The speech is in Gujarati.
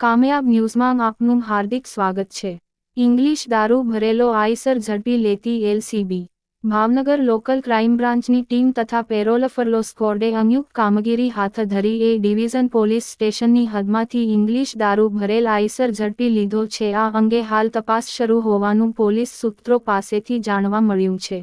કામયાબ ન્યૂઝમાં આપનું હાર્દિક સ્વાગત છે। ઇંગ્લિશ દારૂ ભરેલો આઈસર ઝડપી લેતી એલસીબી। ભાવનગર લોકલ ક્રાઇમ બ્રાન્ચની ટીમ તથા પેરોલફરલો સ્ક્વોડે સંયુક્ત કામગીરી હાથ ધરી એ ડિવિઝન પોલીસ સ્ટેશનની હદમાંથી ઇંગ્લિશ દારૂ ભરેલ આઈસર ઝડપી લીધો છે। આ અંગે હાલ તપાસ શરૂ હોવાનું પોલીસ સૂત્રો પાસેથી જાણવા મળ્યું છે।